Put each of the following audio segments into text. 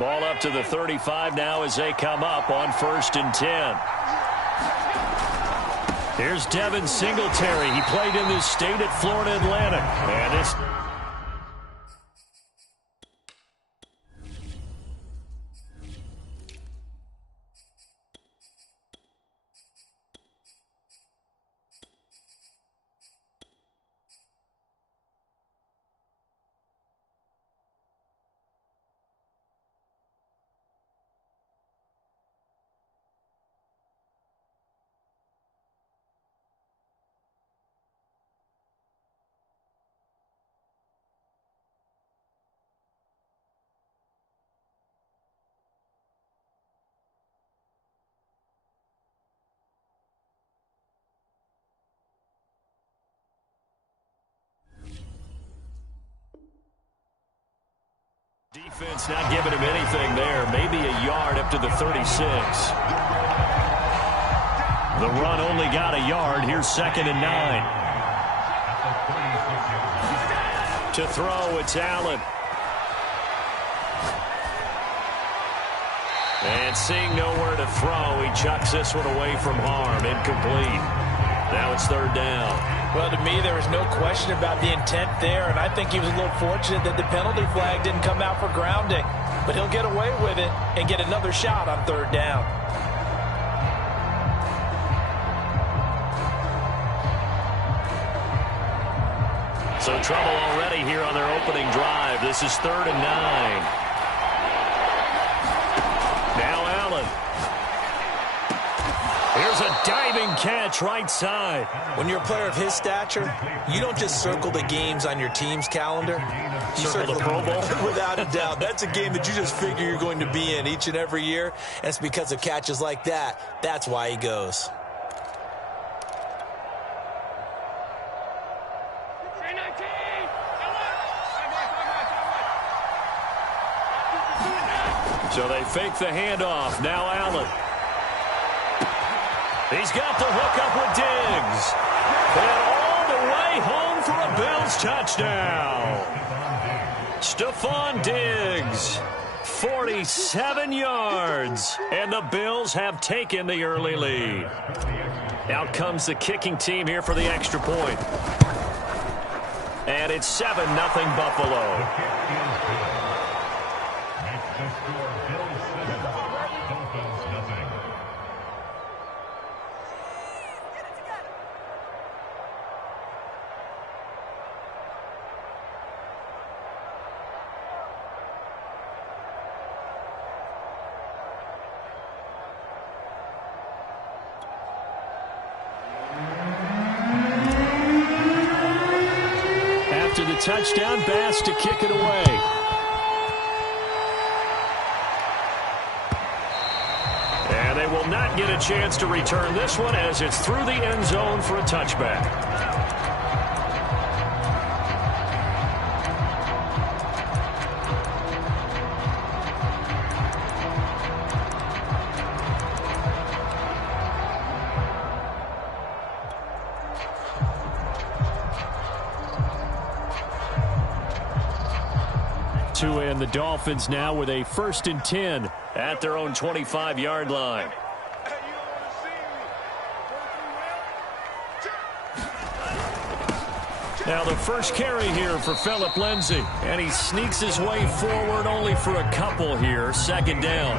Ball up to the 35 now as they come up on 1st and 10. Here's Devin Singletary. He played in this state at Florida Atlantic. And it's... Defense not giving him anything there. Maybe a yard up to the 36. The run only got a yard. Here's 2nd and 9. To throw, it's Allen. And seeing nowhere to throw, he chucks this one away from harm. Incomplete. Now it's 3rd down. Well, to me, there was no question about the intent there, and I think he was a little fortunate that the penalty flag didn't come out for grounding. But he'll get away with it and get another shot on 3rd down. So trouble already here on their opening drive. This is 3rd and 9. Now Allen. Here's a diving catch right side. When you're a player of his stature, you don't just circle the games on your team's calendar. You circle the Pro Bowl? Without a doubt. That's a game that you just figure you're going to be in each and every year. And it's because of catches like that. That's why he goes. So they fake the handoff. Now Allen. He's got the hook up with Diggs. And all the way home for a Bills touchdown. Stephon Diggs, 47 yards. And the Bills have taken the early lead. Out comes the kicking team here for the extra point. And it's 7-0 Buffalo. After the touchdown, Bass to kick it away. And they will not get a chance to return this one as it's through the end zone for a touchback. And the Dolphins now with a 1st and 10 at their own 25-yard line. Now the first carry here for Phillip Lindsay, and he sneaks his way forward only for a couple here. 2nd down.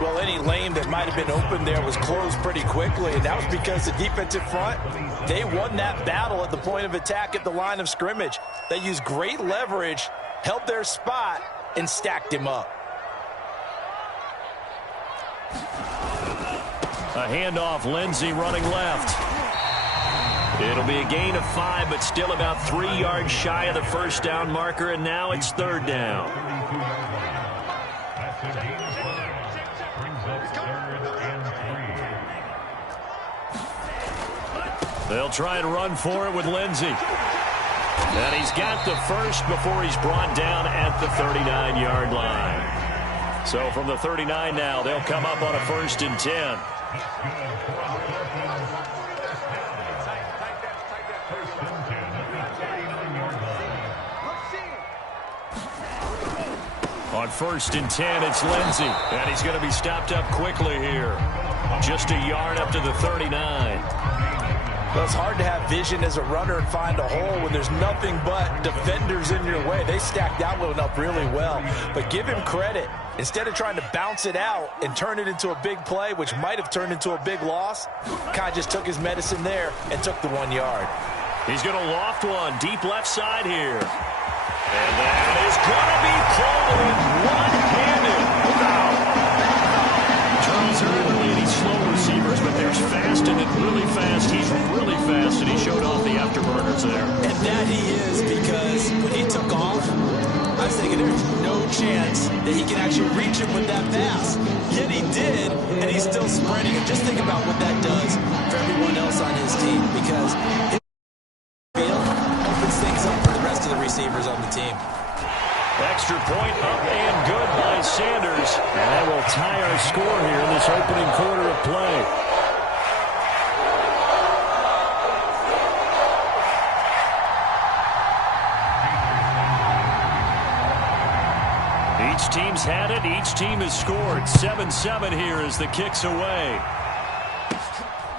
Well, any lane that might have been open there was closed pretty quickly, and that was because the defensive front, they won that battle at the point of attack at the line of scrimmage. They used great leverage, held their spot, and stacked him up. A handoff, Lindsay running left. It'll be a gain of 5, but still about 3 yards shy of the 1st down marker, and now it's 3rd down. They'll try and run for it with Lindsay. And he's got the first before he's brought down at the 39-yard line. So from the 39 now, they'll come up on a 1st and 10. On On 1st and 10, it's Lindsey. And he's going to be stopped up quickly here. Just a yard up to the 39. Well, it's hard to have vision as a runner and find a hole when there's nothing but defenders in your way. They stacked that one up really well. But give him credit. Instead of trying to bounce it out and turn it into a big play, which might have turned into a big loss, kind of just took his medicine there and took the 1 yard. He's going to loft one deep left side here. And that is going to be pulled in one-handed. Charles, there aren't really any slow receivers, but there's fast and then really fast. He's really fast, and he showed off the afterburners there. And that he is, because when he took off, I was thinking there's no chance that he can actually reach him with that pass. Yet he did, and he's still spreading it. Just think about what that does for everyone else on his team, because it opens things up for the rest of the receivers on the team. Extra point up and good by Sanders. And that will tie our score here in this opening quarter of play. Each team's had it. Each team has scored. 7-7 here as the kick's away.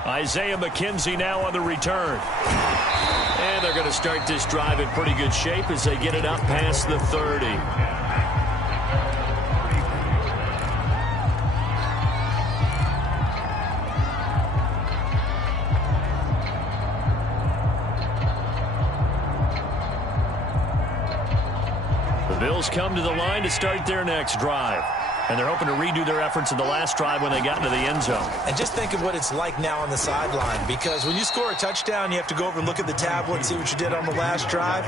Isaiah McKenzie now on the return. And they're going to start this drive in pretty good shape as they get it up past the 30. The Bills come to the line to start their next drive. And they're hoping to redo their efforts in the last drive when they got into the end zone. And just think of what it's like now on the sideline, because when you score a touchdown, you have to go over and look at the tablet and see what you did on the last drive.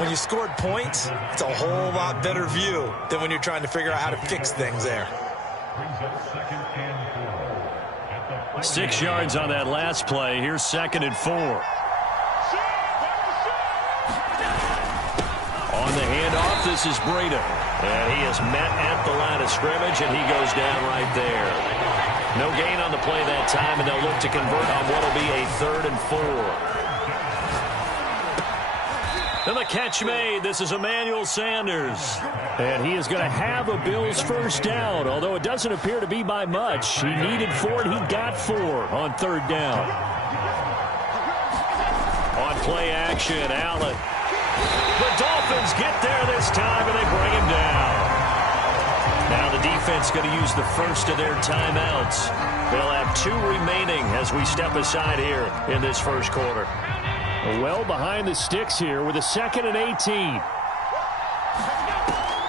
When you scored points, it's a whole lot better view than when you're trying to figure out how to fix things there. 6 yards on that last play. Here's 2nd and 4. On the handoff, this is Breida. And he is met at the line of scrimmage, and he goes down right there. No gain on the play that time, and they'll look to convert on what will be a 3rd and 4. And the catch made. This is Emmanuel Sanders. And he is going to have a Bills first down, although it doesn't appear to be by much. He needed 4, and he got 4 on 3rd down. On play action, Allen. The Dolphins get there this time, and they bring him down. Now the defense going to use the first of their timeouts. They'll have 2 remaining as we step aside here in this first quarter. Well behind the sticks here with a 2nd and 18.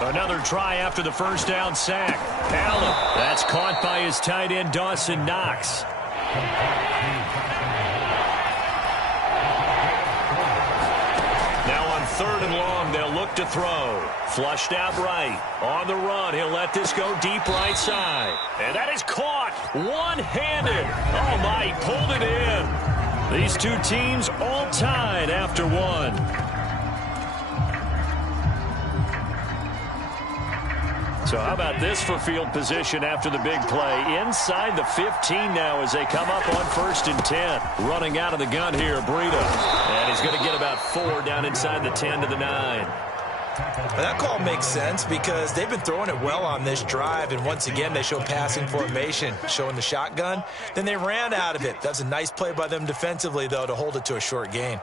Another try after the first down sack. Allen, that's caught by his tight end Dawson Knox. Now on 3rd and long, they'll look to throw. Flushed out right. On the run, he'll let this go deep right side. And that is caught one-handed. Oh, my, he pulled it in. These two teams all tied after 1. So how about this for field position after the big play? Inside the 15 now as they come up on 1st and 10. Running out of the gun here, Breida. And he's going to get about 4 down inside the 10 to the 9. Well, that call makes sense because they've been throwing it well on this drive, and once again they show passing formation, showing the shotgun. Then they ran out of it. That's a nice play by them defensively, though, to hold it to a short gain.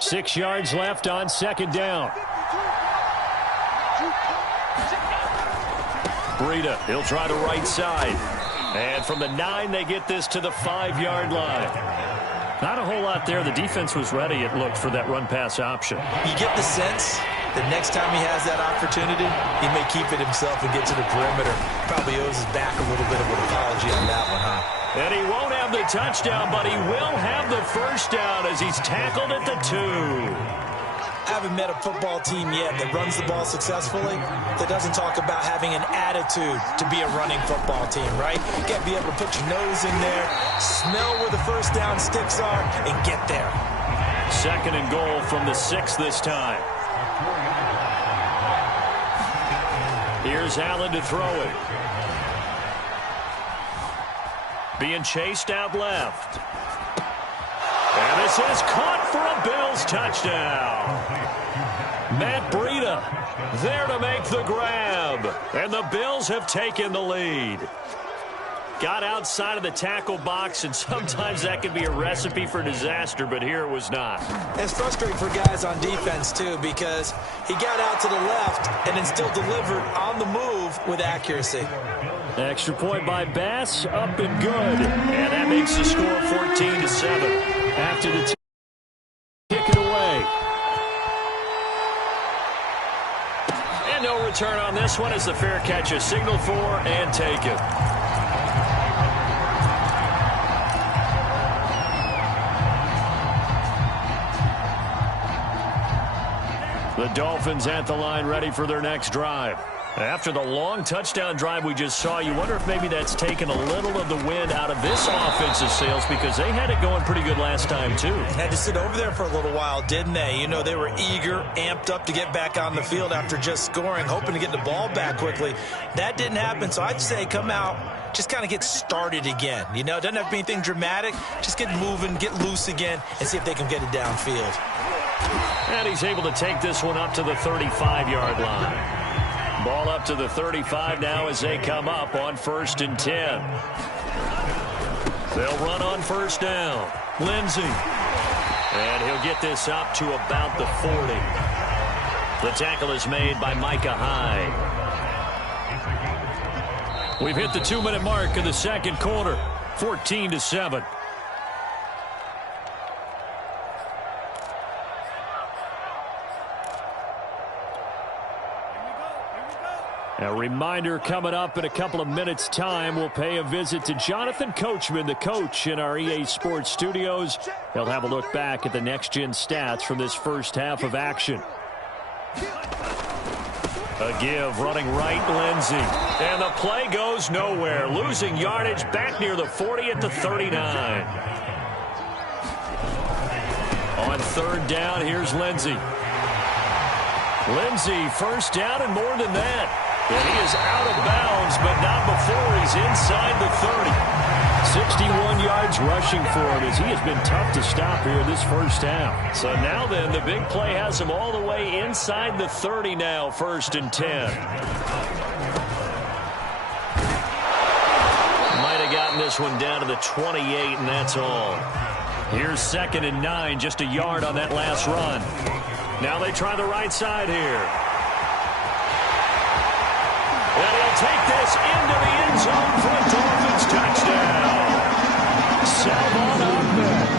Six yards left on 2nd down. Breida, he'll try to right side. And from the 9, they get this to the 5-yard line. Not a whole lot there. The defense was ready, it looked, for that run-pass option. You get the sense that next time he has that opportunity, he may keep it himself and get to the perimeter. Probably owes his back a little bit of an apology on that one, huh? And he won't have the touchdown, but he will have the first down as he's tackled at the 2. I haven't met a football team yet that runs the ball successfully that doesn't talk about having an attitude to be a running football team, right? You got to be able to put your nose in there, smell where the first down sticks are, and get there. 2nd and goal from the 6 this time. Here's Allen to throw it. Being chased out left. And this is caught for a Bills touchdown. Matt Breida there to make the grab. And the Bills have taken the lead. Got outside of the tackle box, and sometimes that can be a recipe for disaster, but here it was not. It's frustrating for guys on defense, too, because he got out to the left and then still delivered on the move with accuracy. Extra point by Bass, up and good. And that makes the score 14-7. After the kick it away. And no return on this one as the fair catch is signaled for and taken. The Dolphins at the line ready for their next drive. After the long touchdown drive we just saw, you wonder if maybe that's taken a little of the wind out of this offensive sails because they had it going pretty good last time, too. Had to sit over there for a little while, didn't they? You know, they were eager, amped up to get back on the field after just scoring, hoping to get the ball back quickly. That didn't happen, so I'd say come out, just kind of get started again. You know, it doesn't have to be anything dramatic. Just get moving, get loose again, and see if they can get it downfield. And he's able to take this one up to the 35-yard line. Ball up to the 35 now as they come up on 1st and 10. They'll run on 1st down. Lindsey. And he'll get this up to about the 40. The tackle is made by Micah Hyde. We've hit the 2-minute mark of the second quarter. 14-7. A reminder coming up in a couple of minutes' time. We'll pay a visit to Jonathan Coachman, the coach in our EA Sports studios. He'll have a look back at the next-gen stats from this first half of action. A give, running right, Lindsey. And the play goes nowhere. Losing yardage back near the 40 at the 39. On 3rd down, here's Lindsey. Lindsey, 1st down and more than that. And he is out of bounds, but not before he's inside the 30. 61 yards rushing for him as he has been tough to stop here this first half. So now then, the big play has him all the way inside the 30 now, 1st and 10. Might have gotten this one down to the 28, and that's all. Here's 2nd and 9, just a yard on that last run. Now they try the right side here. And he'll take this into the end zone for a Dolphins touchdown. Salvon up there.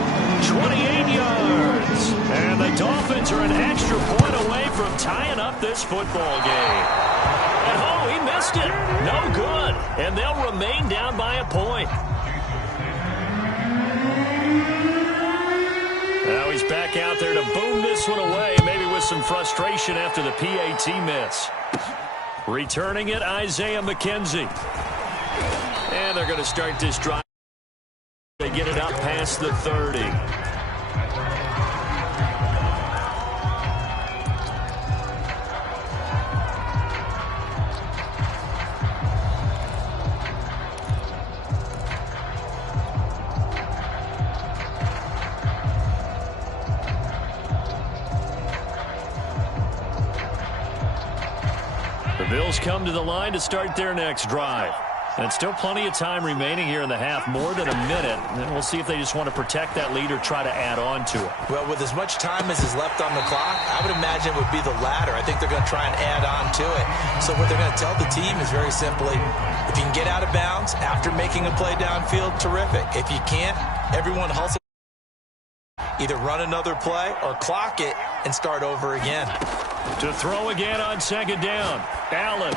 28 yards. And the Dolphins are an extra point away from tying up this football game. And oh, he missed it. No good. And they'll remain down by a point. Now he's back out there to boom this one away, maybe with some frustration after the PAT miss. Returning it, Isaiah McKenzie. And they're going to start this drive. They get it up past the 30. The Bills come to the line to start their next drive. And still plenty of time remaining here in the half, more than a minute. And then we'll see if they just want to protect that lead or try to add on to it. Well, with as much time as is left on the clock, I would imagine it would be the latter. I think they're going to try and add on to it. So what they're going to tell the team is very simply, if you can get out of bounds after making a play downfield, terrific. If you can't, everyone hustle. Either run another play or clock it and start over again. To throw again on 2nd down. Allen.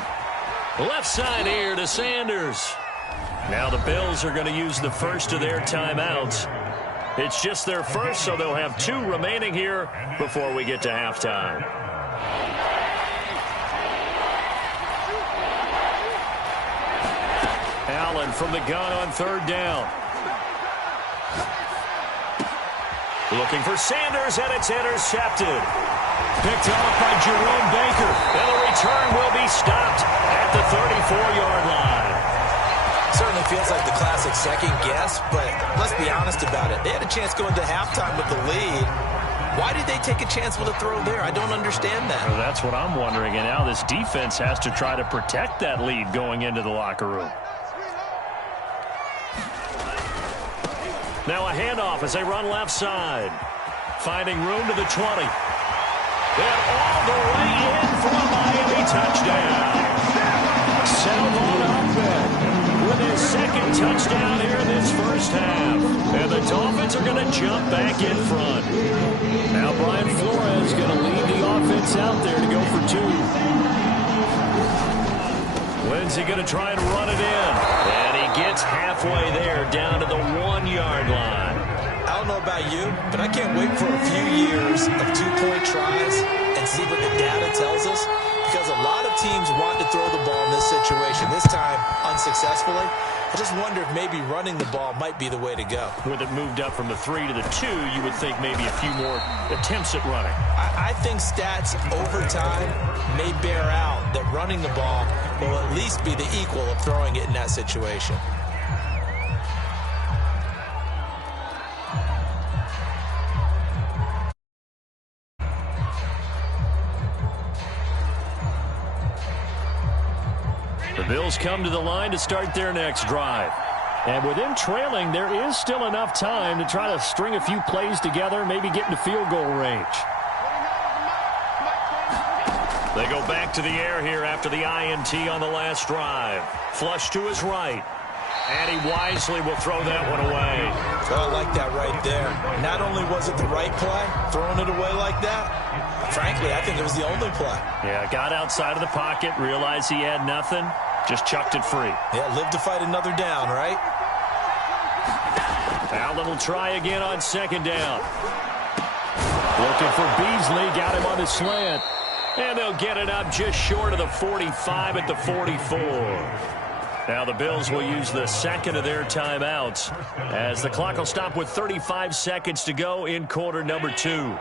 Left side here to Sanders. Now the Bills are going to use the first of their timeouts. It's just their first, so they'll have 2 remaining here before we get to halftime. Allen from the gun on 3rd down. Looking for Sanders, and it's intercepted. Picked off by Jerome Baker. And the return will be stopped at at the 34-yard line. Certainly feels like the classic second guess, but let's be honest about it. They had a chance going to halftime with the lead. Why did they take a chance with a throw there? I don't understand that. Well, that's what I'm wondering, and now this defense has to try to protect that lead going into the locker room. Now a handoff as they run left side. Finding room to the 20. And all the way in for a Miami touchdown. Salvon Ahmed with his second touchdown here in this first half. And the Dolphins are going to jump back in front. Now Brian Flores going to lead the offense out there to go for two. When's he going to try and run it in? And he gets halfway there down to the 1-yard line. I don't know about you, but I can't wait for a few years of two-point tries and see what the data tells us, because a lot of teams want to throw the ball in this situation, this time unsuccessfully. I just wonder if maybe running the ball might be the way to go. With it moved up from the 3 to the 2, you would think maybe a few more attempts at running. I think stats over time may bear out that running the ball will at least be the equal of throwing it in that situation. The Bills come to the line to start their next drive. And with them trailing, there is still enough time to try to string a few plays together, maybe get into field goal range. They go back to the air here after the INT on the last drive. Flush to his right. And he wisely will throw that one away. I like that right there. Not only was it the right play, throwing it away like that, frankly, I think it was the only play. Yeah, got outside of the pocket, realized he had nothing, just chucked it free. Yeah, live to fight another down, right? Allen will try again on second down. Looking for Beasley, got him on the slant. And they'll get it up just short of the 45 at the 44. Now the Bills will use the second of their timeouts as the clock will stop with 35 seconds to go in quarter number 2.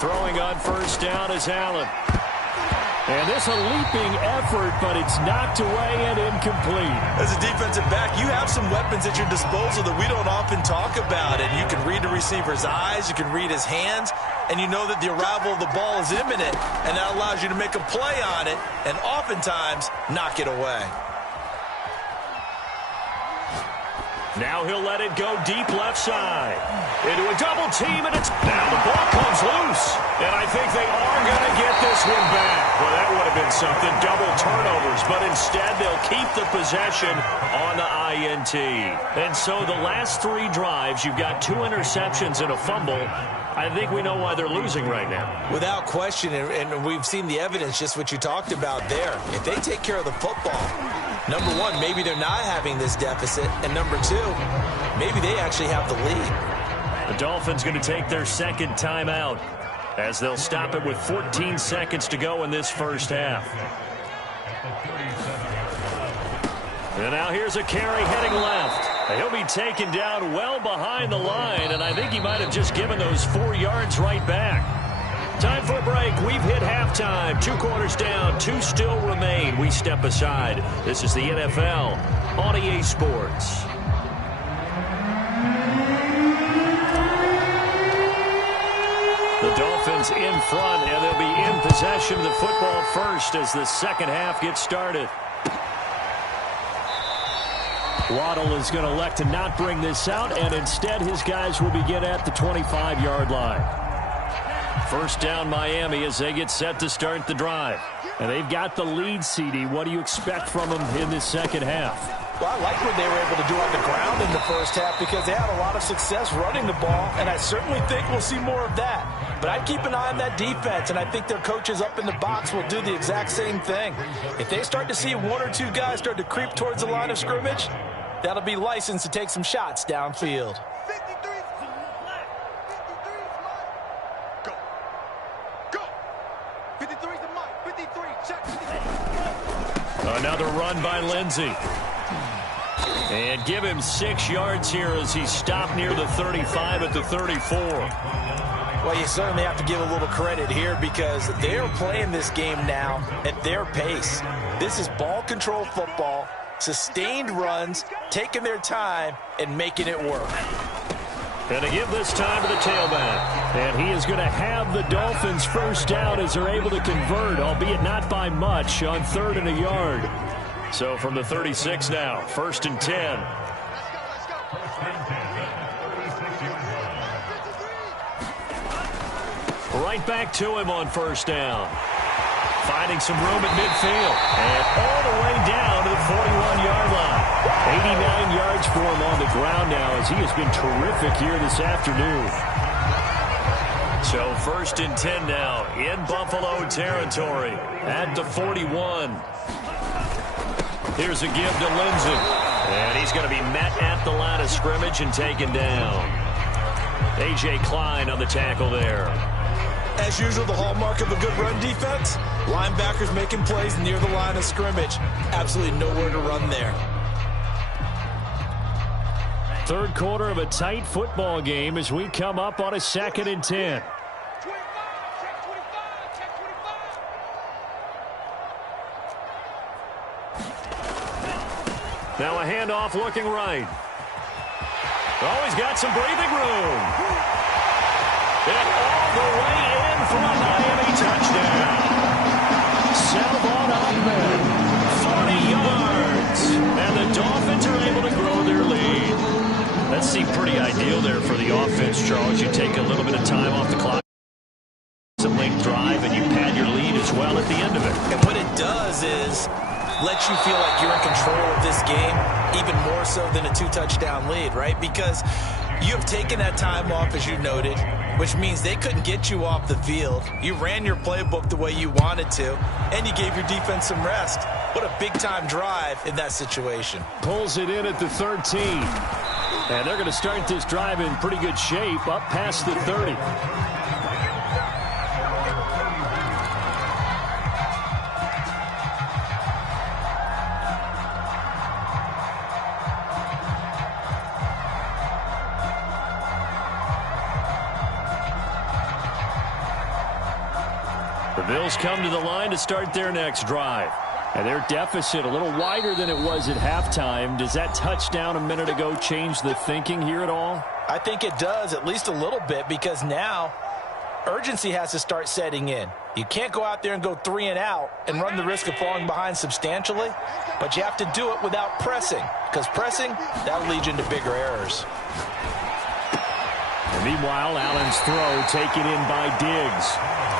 Throwing on first down is Allen. And this a leaping effort, but it's knocked away and incomplete. As a defensive back, you have some weapons at your disposal that we don't often talk about. And you can read the receiver's eyes, you can read his hands, and you know that the arrival of the ball is imminent, and that allows you to make a play on it and oftentimes knock it away. Now he'll let it go deep left side. Into a double team, and it's now the ball comes loose. And I think they are going to get this one back. Well, that would have been something, double turnovers, but instead they'll keep the possession on the INT. And so the last 3 drives, you've got 2 interceptions and a fumble. I think we know why they're losing right now. Without question, and we've seen the evidence, just what you talked about there. If they take care of the football, number one, maybe they're not having this deficit, and number 2, maybe they actually have the lead. The Dolphins going to take their second timeout as they'll stop it with 14 seconds to go in this first half. And now here's a carry heading left. He'll be taken down well behind the line, and I think he might have just given those 4 yards right back. Time for a break. We've hit halftime. 2 quarters down, 2 still remain. We step aside. This is the NFL on EA Sports. The Dolphins in front, and they'll be in possession of the football first as the second half gets started. Waddle is going to elect to not bring this out, and instead his guys will begin at the 25-yard line. First down Miami as they get set to start the drive. And they've got the lead, CD. What do you expect from them in this second half? Well, I like what they were able to do on the ground in the first half because they had a lot of success running the ball, and I certainly think we'll see more of that. But I'd keep an eye on that defense, and I think their coaches up in the box will do the exact same thing. If they start to see 1 or 2 guys start to creep towards the line of scrimmage, that'll be licensed to take some shots downfield. Another run by Lindsey. And give him 6 yards here as he's stopped near the 35 at the 34. Well, you certainly have to give a little credit here because they are playing this game now at their pace. This is ball control football, sustained runs, taking their time, and making it work. And to give this time to the tailback. And he is going to have the Dolphins first down as they're able to convert, albeit not by much, on 3rd and a yard. So from the 36 now, 1st and 10. Right back to him on 1st down. Finding some room at midfield. And all the way down to the 41-yard line. 89 yards for him on the ground now as he has been terrific here this afternoon. So 1st and 10 now in Buffalo territory at the 41. Here's a give to Lindsey. And he's going to be met at the line of scrimmage and taken down. A.J. Klein on the tackle there. As usual, the hallmark of a good run defense, linebackers making plays near the line of scrimmage. Absolutely nowhere to run there. 3rd quarter of a tight football game as we come up on a 2nd and 10. Now a handoff looking right. Oh, he's got some breathing room. And all the way in for a Miami touchdown. Salvon Ahmed, 40 yards. And the Dolphins are able to grow their lead. That seemed pretty ideal there for the offense, Charles. You take a little bit of time off the clock. It's a late drive, and you pad your lead as well at the end of it. And what it does is let you feel like you're in control of this game, even more so than a 2-touchdown lead, right? Because you have taken that time off, as you noted, which means they couldn't get you off the field. You ran your playbook the way you wanted to, and you gave your defense some rest. What a big-time drive in that situation. Pulls it in at the 13. And they're going to start this drive in pretty good shape, up past the 30. The Bills come to the line to start their next drive. And their deficit a little wider than it was at halftime. Does that touchdown a minute ago change the thinking here at all? I think it does, at least a little bit, because now urgency has to start setting in. You can't go out there and go 3 and out and run the risk of falling behind substantially, but you have to do it without pressing, because pressing, that'll lead you into bigger errors. And meanwhile, Allen's throw taken in by Diggs.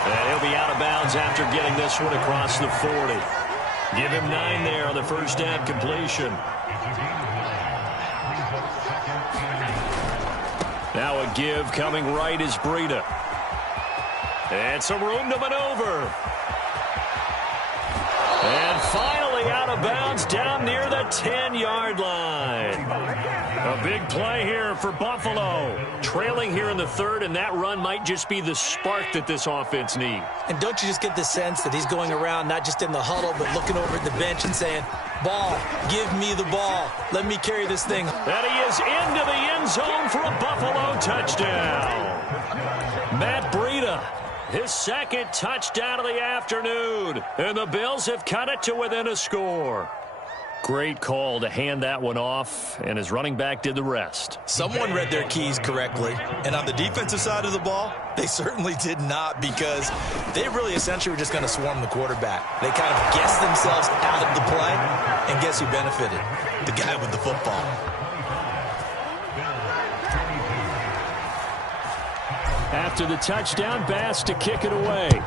And he'll be out of bounds after getting this one across the 40. Give him 9 there on the first down completion. Now a give coming right is Breida. And some room to maneuver. And finally out of bounds down near the 10-yard line. A big play here for Buffalo. Trailing here in the 3rd, and that run might just be the spark that this offense needs. And don't you just get the sense that he's going around not just in the huddle, but looking over at the bench and saying, ball, give me the ball. Let me carry this thing. And he is into the end zone for a Buffalo touchdown. Matt Breida, his 2nd touchdown of the afternoon. And the Bills have cut it to within a score. Great call to hand that one off, and his running back did the rest. Someone read their keys correctly, and on the defensive side of the ball, they certainly did not, because they really essentially were just going to swarm the quarterback. They kind of guessed themselves out of the play, and guess who benefited? The guy with the football. After the touchdown, Bass to kick it away.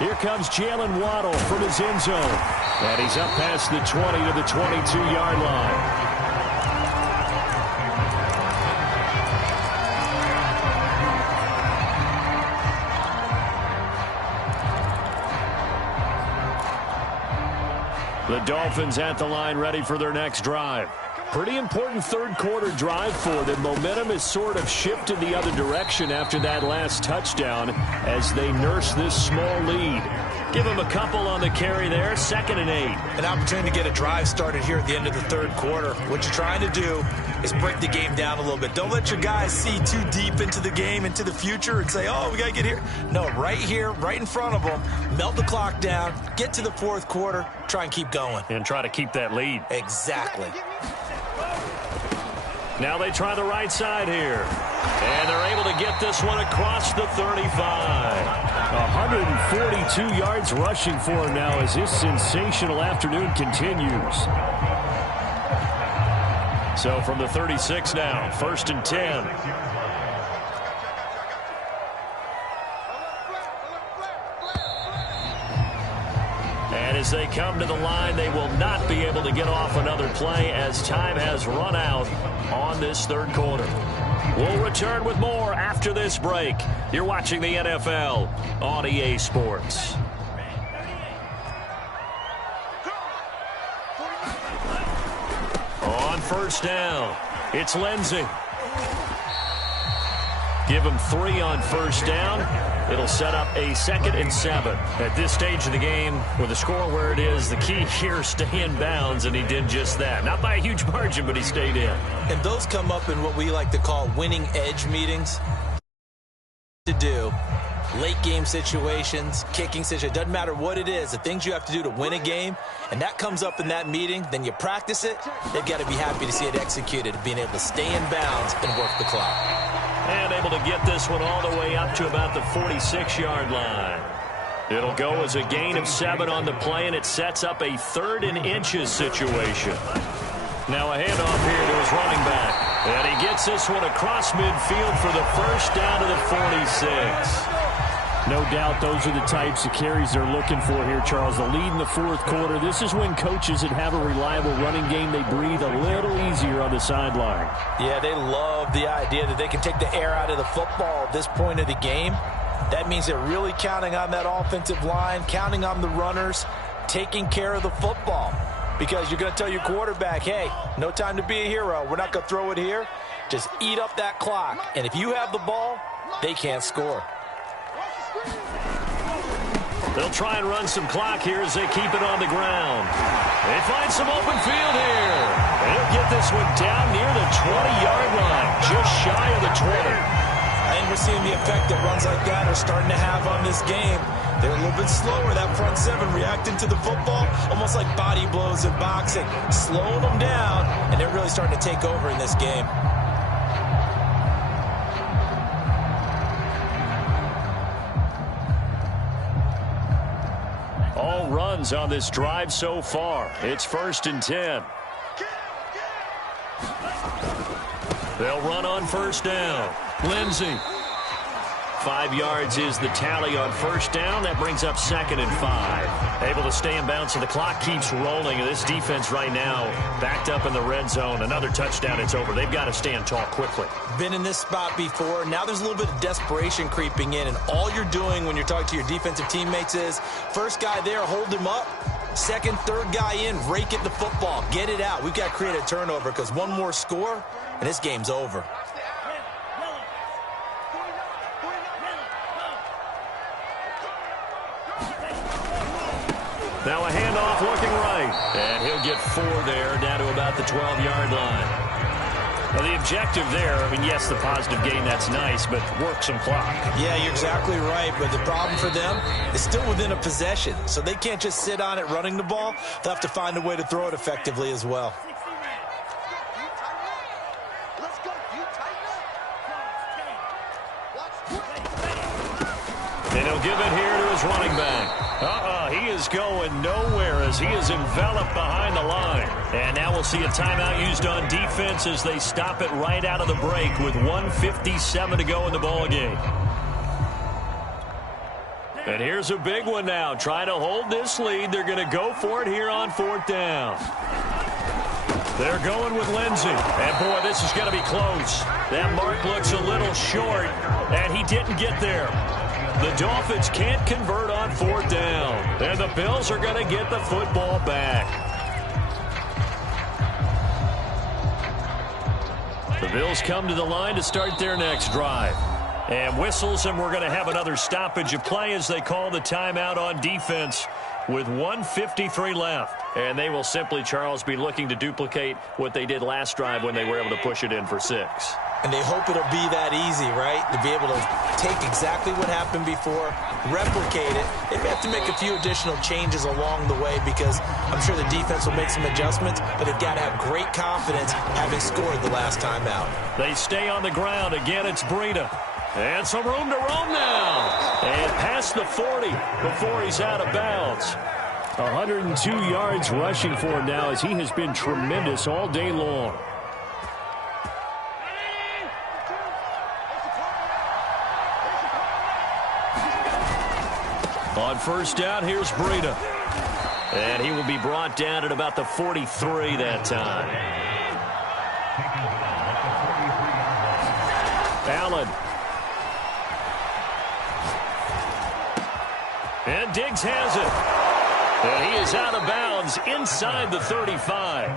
Here comes Jalen Waddle from his end zone. And he's up past the 20 to the 22-yard line. The Dolphins at the line ready for their next drive. Pretty important 3rd quarter drive for them. Momentum has sort of shifted the other direction after that last touchdown as they nurse this small lead. Give them a couple on the carry there, 2nd and 8. An opportunity to get a drive started here at the end of the 3rd quarter. What you're trying to do is break the game down a little bit. Don't let your guys see too deep into the game, into the future, and say, oh, we got to get here. No, right here, right in front of them, melt the clock down, get to the fourth quarter, try and keep going. And try to keep that lead. Exactly. Now they try the right side here. And they're able to get this one across the 35. 142 yards rushing for him now as his sensational afternoon continues. So from the 36 now, 1st and 10. And as they come to the line, they will not be able to get off another play as time has run out on this third quarter. We'll return with more after this break. You're watching the NFL on EA Sports. On first down, it's Lindsey. Give him 3 on first down. It'll set up a 2nd and 7. At this stage of the game, with the score where it is, the key here is stay in bounds, and he did just that. Not by a huge margin, but he stayed in. And those come up in what we like to call winning edge meetings. To do late game situations, kicking situations, doesn't matter what it is, the things you have to do to win a game, and that comes up in that meeting, then you practice it, they've got to be happy to see it executed, being able to stay in bounds and work the clock. And able to get this one all the way up to about the 46-yard line. It'll go as a gain of 7 on the play, and it sets up a 3rd and inches situation. Now a handoff here to his running back. And he gets this one across midfield for the first down to the 46. No doubt those are the types of carries they're looking for here, Charles. The lead in the fourth quarter. This is when coaches that have a reliable running game, they breathe a little easier on the sideline. Yeah, they love the idea that they can take the air out of the football at this point of the game. That means they're really counting on that offensive line, counting on the runners, taking care of the football. Because you're going to tell your quarterback, hey, no time to be a hero. We're not going to throw it here. Just eat up that clock. And if you have the ball, they can't score. They'll try and run some clock here as they keep it on the ground. They find some open field here. They'll get this one down near the 20-yard line, just shy of the 20. I think we're seeing the effect that runs like that are starting to have on this game. They're a little bit slower, that front 7, reacting to the football, almost like body blows in boxing, slowing them down, and they're really starting to take over in this game. All runs on this drive so far. It's 1st and 10. They'll run on first down. Lindsey. 5 yards is the tally on first down. That brings up 2nd and 5. Able to stay in bounds, so the clock keeps rolling. And this defense right now backed up in the red zone. Another touchdown, it's over. They've got to stand tall quickly. Been in this spot before. Now there's a little bit of desperation creeping in. And all you're doing when you're talking to your defensive teammates is, first guy there, hold him up. Second, third guy in, rake at the football. Get it out. We've got to create a turnover because one more score, and this game's over. Now a handoff looking right. And he'll get 4 there, down to about the 12-yard line. Well, the objective there, I mean, yes, the positive gain, that's nice, but work some clock. Yeah, you're exactly right, but the problem for them is still within a possession, so they can't just sit on it running the ball. They'll have to find a way to throw it effectively as well. And he'll give it here to his running back. He is going nowhere as he is enveloped behind the line. And now we'll see a timeout used on defense as they stop it right out of the break with 1:57 to go in the ball game. And here's a big one now. Trying to hold this lead. They're going to go for it here on 4th down. They're going with Lindsey. And, boy, this is going to be close. That mark looks a little short, and he didn't get there. The Dolphins can't convert on 4th down. And the Bills are going to get the football back. The Bills come to the line to start their next drive. And whistles, and we're going to have another stoppage of play as they call the timeout on defense. with 1:53 left. And they will simply, Charles, be looking to duplicate what they did last drive when they were able to push it in for 6. And they hope it'll be that easy, right? To be able to take exactly what happened before, replicate it. They may have to make a few additional changes along the way because I'm sure the defense will make some adjustments, but they've got to have great confidence having scored the last time out. They stay on the ground. Again, it's Breida. And some room to roam now. And past the 40 before he's out of bounds. 102 yards rushing for him now as he has been tremendous all day long. On first down, here's Breida. And he will be brought down at about the 43 that time. Allen. And Diggs has it. And he is out of bounds inside the 35.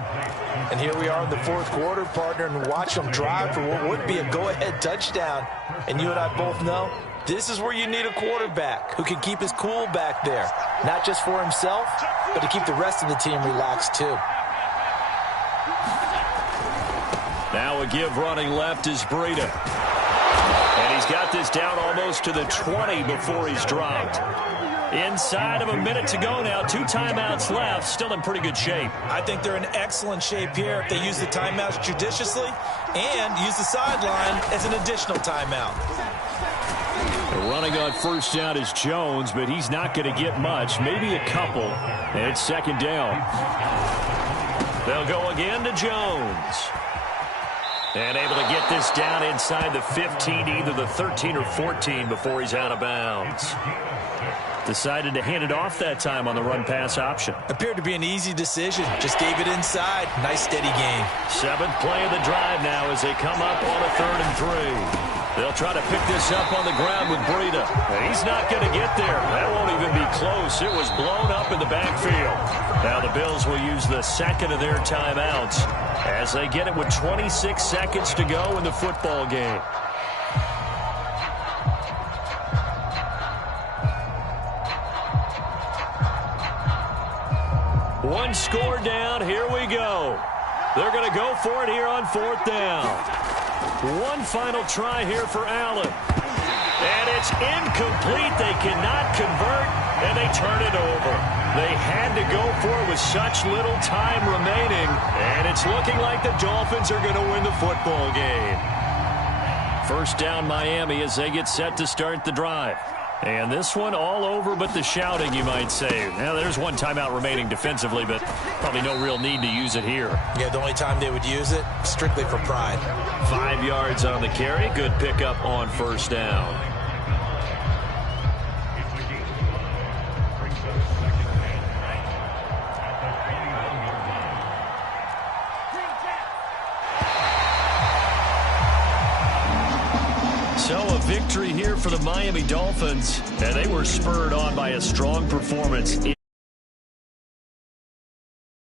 And here we are in the fourth quarter, partner, and watch them drive for what would be a go-ahead touchdown. And you and I both know this is where you need a quarterback who can keep his cool back there. Not just for himself, but to keep the rest of the team relaxed too. Now a give running left is Breida. And he's got this down almost to the 20 before he's dropped. Inside of a minute to go now. 2 timeouts left. Still in pretty good shape. I think they're in excellent shape here if they use the timeouts judiciously and use the sideline as an additional timeout. Running on first down is Jones, but he's not going to get much. Maybe a couple. And it's second down. They'll go again to Jones. And able to get this down inside the 15, either the 13 or 14 before he's out of bounds. Decided to hand it off that time on the run-pass option. Appeared to be an easy decision. Just gave it inside. Nice, steady game. 7th play of the drive now as they come up on a 3rd and 3. They'll try to pick this up on the ground with Breida. He's not going to get there. That won't even be close. It was blown up in the backfield. Now the Bills will use the second of their timeouts as they get it with 26 seconds to go in the football game. One score down. Here we go. They're going to go for it here on 4th down. One final try here for Allen. And it's incomplete. They cannot convert, and they turn it over. They had to go for it with such little time remaining, and it's looking like the Dolphins are going to win the football game. First down, Miami, as they get set to start the drive. And this one all over but the shouting, you might say. Now, there's one timeout remaining defensively, but probably no real need to use it here. Yeah, the only time they would use it, strictly for pride. 5 yards on the carry. Good pickup on first down. So a victory here for the Miami Dolphins, and they were spurred on by a strong performance.